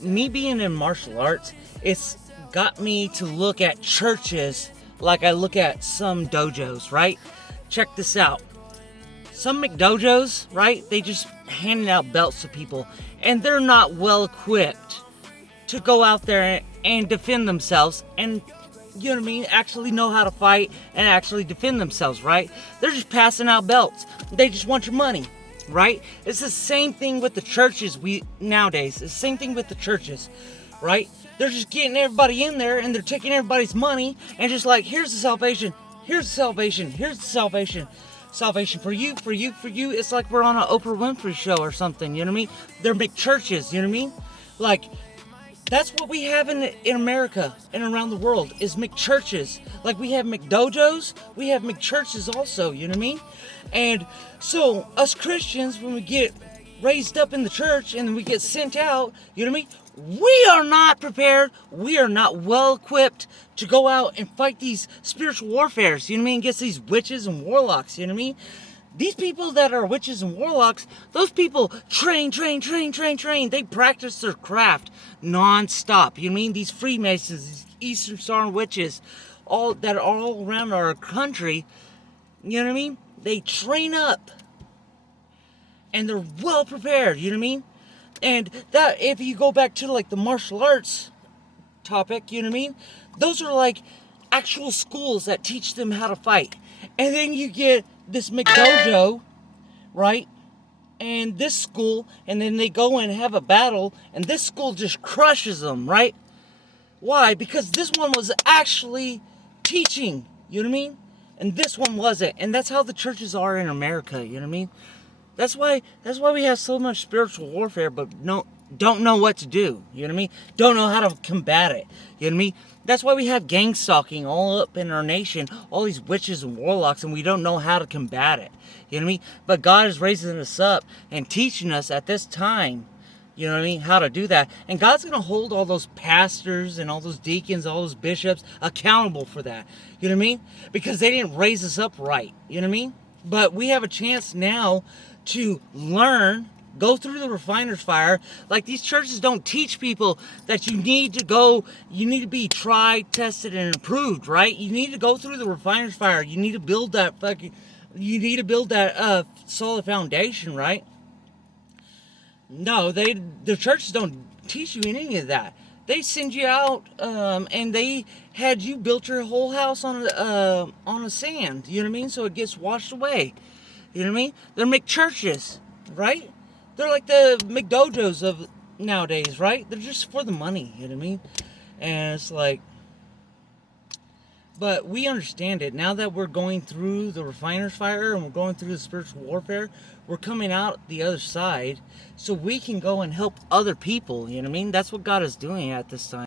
Me being in martial arts, it's got me to look at churches like I look at some dojos, right? Check this out. Some mcdojos, right? They just handing out belts to people, and they're not well equipped to go out there and defend themselves and, actually know how to fight and actually defend themselves, right? They're just passing out belts. They just want your money, right? It's the same thing with the churches nowadays. It's the same thing with the churches, right? They're just getting everybody in there and they're taking everybody's money and just like, here's the salvation, here's the salvation, here's the salvation. Salvation for you, for you, for you. It's like we're on an Oprah Winfrey show or something, you know what I mean? They're McChurches, you know what I mean? Like, that's what we have in America and around the world is McChurches. Like we have McDojos, we have McChurches also, you know what I mean? And so us Christians, when we get raised up in the church and then we get sent out, you know what I mean? We are not prepared, we are not well equipped to go out and fight these spiritual warfares, you know what I mean? Against these witches and warlocks, you know what I mean? These people that are witches and warlocks, those people train. They practice their craft non-stop. You know what I mean? These Freemasons, these Eastern Star witches, all that are all around our country, you know what I mean? They train up. And they're well prepared, you know what I mean? And that, if you go back to like the martial arts topic, you know what I mean? Those are like actual schools that teach them how to fight. And then you get this mcdojo, right? And this school, and then they go and have a battle, and this school just crushes them, right? Why? Because this one was actually teaching, you know what I mean? And this one wasn't. And that's how the churches are in America, you know what I mean? That's why we have so much spiritual warfare, but don't know what to do, you know what I mean? Don't know how to combat it, you know what I mean? That's why we have gang stalking all up in our nation, all these witches and warlocks, and we don't know how to combat it, you know what I mean? But God is raising us up and teaching us at this time, you know what I mean, how to do that. And God's going to hold all those pastors and all those deacons, all those bishops accountable for that, you know what I mean? Because they didn't raise us up right, you know what I mean? But we have a chance now to learn, go through the refiner's fire. Like these churches don't teach people that you need to be tried, tested, and approved, right? You need to go through the refiner's fire. You need to build that solid foundation, right? No, the churches don't teach you any of that. They send you out, and they had you built your whole house on a sand, you know what I mean? So it gets washed away. You know what I mean? They're McChurches, right? They're like the McDojos of nowadays, right? They're just for the money, you know what I mean? And it's like, but we understand it. Now that we're going through the refiner's fire and we're going through the spiritual warfare, we're coming out the other side so we can go and help other people, you know what I mean? That's what God is doing at this time.